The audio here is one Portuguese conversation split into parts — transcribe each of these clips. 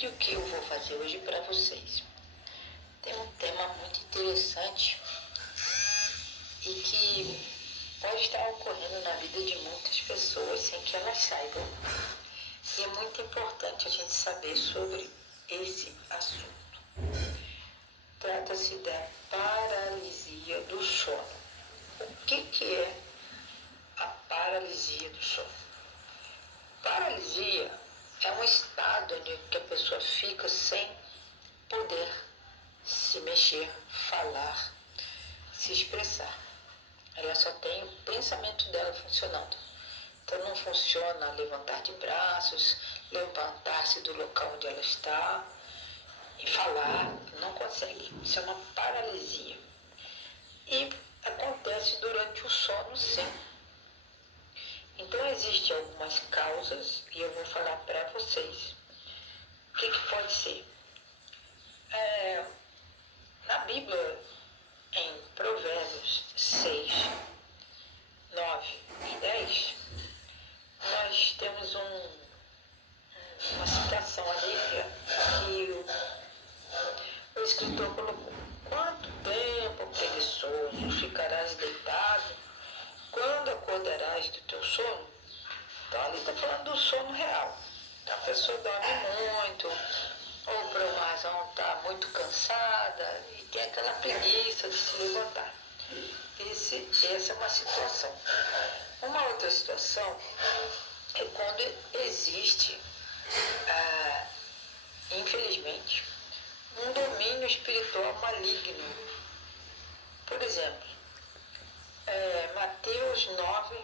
vídeo que eu vou fazer hoje para vocês tem um tema muito interessante e que pode estar ocorrendo na vida de muitas pessoas sem que elas saibam. E é muito importante a gente saber sobre esse assunto. Trata-se da paralisia do sono. O que é a paralisia do sono? Paralisia é um estado em que a pessoa fica sem poder se mexer, falar, se expressar. Ela só tem o pensamento dela funcionando. Então não funciona levantar de braços, levantar-se do local onde ela está e falar, não consegue. Isso é uma paralisia. E acontece durante o sono, sim. Então existem algumas causas e eu vou falar para vocês o que pode ser. Na Bíblia, em Provérbios 6, 9 e 10, nós temos uma citação ali que o escritor colocou: quanto tempo, preguiçoso, ficarás deitado, quando acordarás do teu sono? Então ali está falando do sono real. A pessoa dorme muito, ou por uma razão está muito cansada e tem aquela preguiça de se levantar. Essa é uma situação. Uma outra situação é quando existe, infelizmente, um domínio espiritual maligno. Por exemplo, Mateus 9,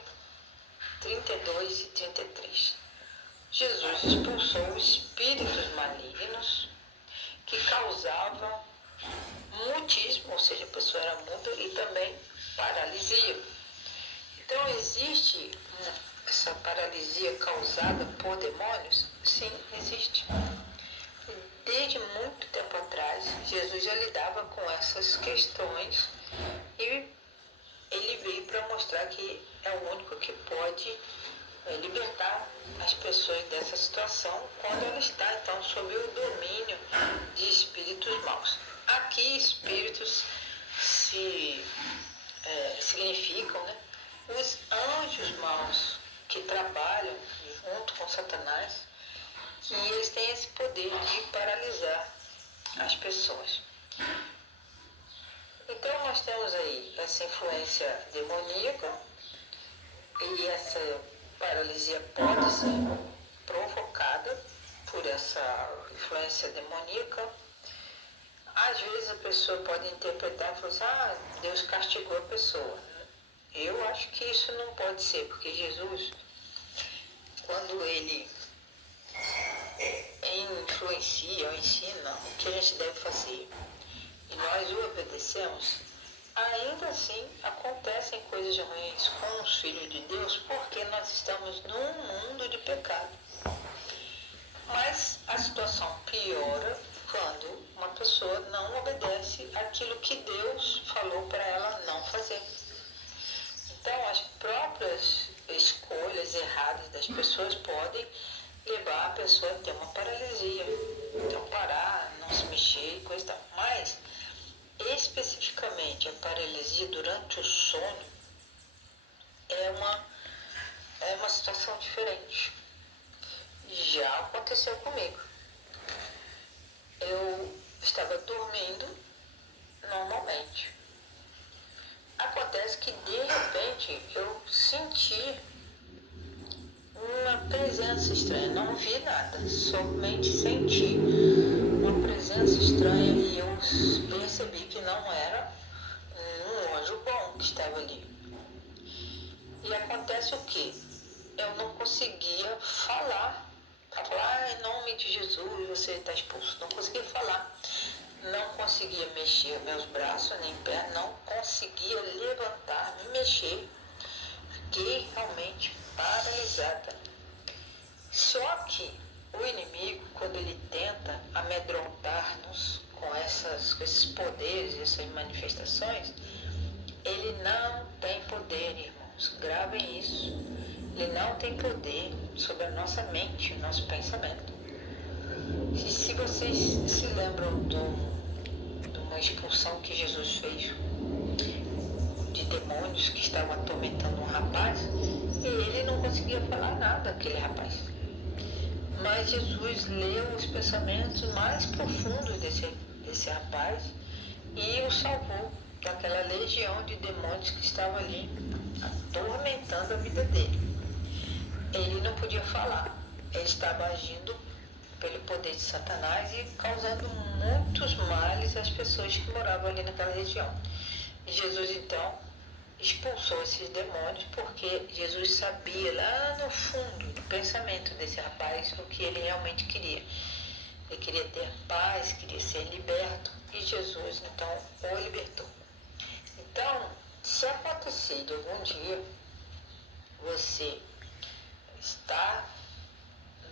32 e 33. Jesus expulsou espíritos malignos que causavam mutismo, ou seja, a pessoa era muda, e também paralisia. Então existe essa paralisia causada por demônios? Sim, existe. Desde muito tempo atrás, Jesus já lidava com essas questões e ele veio para mostrar que é o único que pode libertar as pessoas dessa situação quando ela está, então, sob o domínio de espíritos maus. Aqui, espíritos significam, né, os anjos maus que trabalham junto com Satanás, e eles têm esse poder de paralisar as pessoas. Então nós temos aí essa influência demoníaca, e essa paralisia pode ser provocada por essa influência demoníaca. Às vezes a pessoa pode interpretar e falar assim: Deus castigou a pessoa. Eu acho que isso não pode ser, porque Jesus, quando ele influencia ou ensina o que a gente deve fazer e nós o obedecemos, ainda assim acontecem coisas ruins com os filhos de Deus, porque nós estamos num mundo de pecado. Mas a situação piora quando uma pessoa não obedece aquilo que Deus falou para ela não fazer. Então as próprias escolhas erradas das pessoas podem levar a pessoa a ter uma paralisia. Então parar, não se mexer e coisa e tal. Mas especificamente a paralisia durante o sono é uma situação diferente. Já aconteceu comigo. Eu estava dormindo normalmente. Acontece que de repente eu senti uma presença estranha. Não vi nada, somente senti uma presença estranha e eu percebi que não era um anjo bom que estava ali. E acontece o quê? Eu não conseguia falar em nome de Jesus você está expulso. Não conseguia falar, não conseguia mexer meus braços nem pernas, não conseguia levantar, me mexer. Fiquei realmente paralisada. Só que o inimigo, quando ele tenta amedrontar-nos com esses poderes, essas manifestações, ele não tem poder, irmãos. Gravem isso. Ele não tem poder sobre a nossa mente, o nosso pensamento. Se vocês se lembram de uma expulsão que Jesus fez de demônios que estavam atormentando um rapaz, e ele não conseguia falar nada, aquele rapaz. Mas Jesus leu os pensamentos mais profundos desse rapaz e o salvou daquela legião de demônios que estava ali atormentando a vida dele. Ele não podia falar, ele estava agindo pelo poder de Satanás e causando muitos males às pessoas que moravam ali naquela região. E Jesus então expulsou esses demônios porque Jesus sabia lá no fundo do pensamento desse rapaz o que ele realmente queria. Ele queria ter paz, queria ser liberto, e Jesus então o libertou. Então, se acontecer de algum dia você está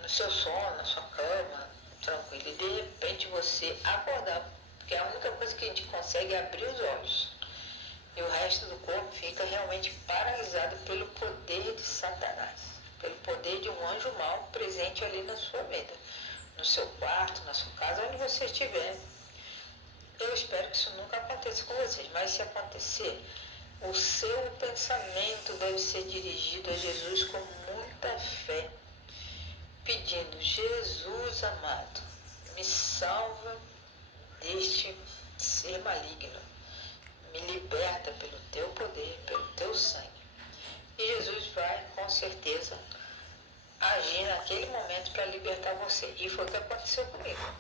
no seu sono, na sua cama, tranquilo, e de repente você acordar, porque a única coisa que a gente consegue é abrir os olhos, e o resto do corpo fica realmente paralisado pelo poder de Satanás, pelo poder de um anjo mau presente ali na sua vida, no seu quarto, na sua casa, onde você estiver. Eu espero que isso nunca aconteça com vocês, mas se acontecer, o seu pensamento deve ser dirigido a Jesus com muita fé, pedindo: Jesus amado, me salva deste ser maligno, me liberta pelo teu poder, pelo teu sangue. E Jesus vai, com certeza, agir naquele momento para libertar você. E foi o que aconteceu comigo.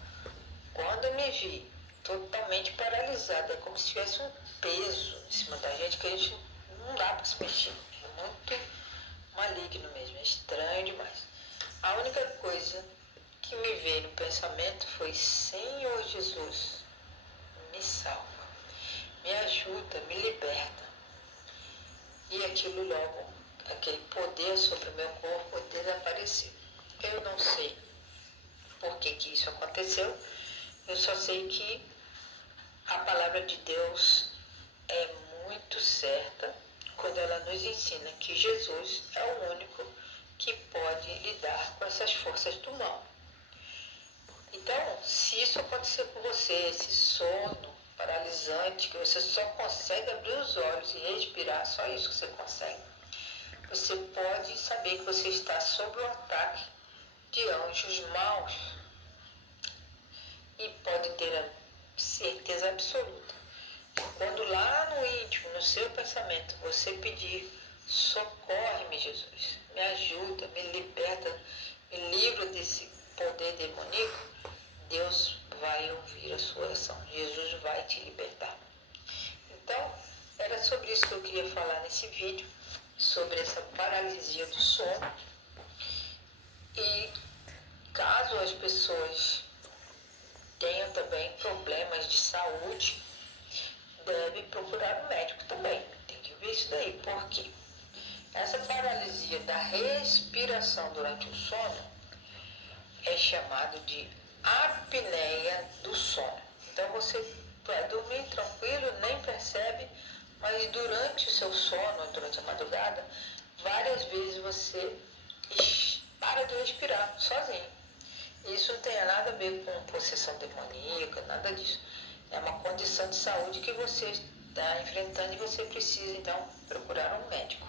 Quando eu me vi totalmente paralisada, é como se tivesse um peso em cima da gente que a gente não dá para se mexer. É muito maligno mesmo, é estranho demais. A única coisa que me veio no pensamento foi: Senhor Jesus, me salva, me ajuda, me liberta. E aquilo logo, aquele poder sobre o meu corpo desapareceu. Eu não sei por que isso aconteceu, eu só sei que a palavra de Deus é muito certa quando ela nos ensina que Jesus é o único que pode lidar com essas forças do mal. Então, se isso acontecer com você, esse sono paralisante, que você só consegue abrir os olhos e respirar, só isso que você consegue, você pode saber que você está sob o ataque de anjos maus, e pode ter a certeza absoluta que quando lá no íntimo, no seu pensamento, você pedir: socorre-me, Jesus, me ajuda, me liberta, me livra desse poder demoníaco, Deus vai ouvir a sua oração, Jesus vai te libertar. Então, era sobre isso que eu queria falar nesse vídeo, sobre essa paralisia do sono. E caso as pessoas tenham também problemas de saúde, deve procurar um médico também. Tem que ver isso daí, porque essa paralisia da respiração durante o sono é chamado de apneia do sono. Então você vai dormir tranquilo, nem percebe, mas durante o seu sono, durante a madrugada, várias vezes você para de respirar sozinho. Isso não tem nada a ver com possessão demoníaca, nada disso. É uma condição de saúde que você está enfrentando e você precisa, então, procurar um médico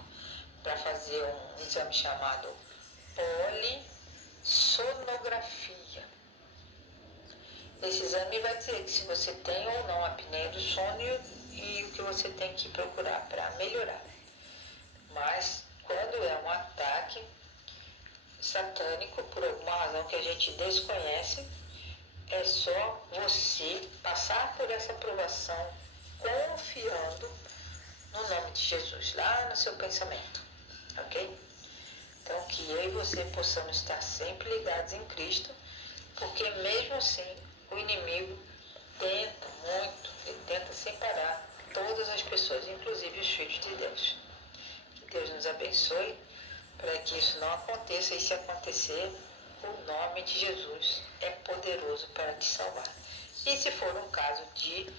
para fazer um exame chamado polissonografia. Esse exame vai dizer que se você tem ou não apneia do sono e o que você tem que procurar para melhorar. Mas, quando é um ataque satânico, por alguma razão que a gente desconhece, é só você passar por essa provação confiando no nome de Jesus, lá no seu pensamento, ok? Então, que eu e você possamos estar sempre ligados em Cristo, porque mesmo assim, o inimigo tenta muito, ele tenta separar todas as pessoas, inclusive os filhos de Deus. Que Deus nos abençoe para que isso não aconteça, e se acontecer, o nome de Jesus é poderoso para te salvar. E se for um caso de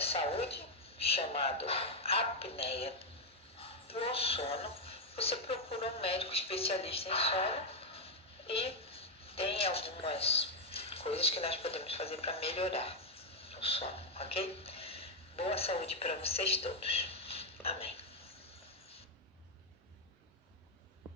saúde, chamado apneia do sono, você procura um médico especialista em sono, e tem algumas coisas que nós podemos fazer para melhorar o sono, ok? Boa saúde para vocês todos. Amém.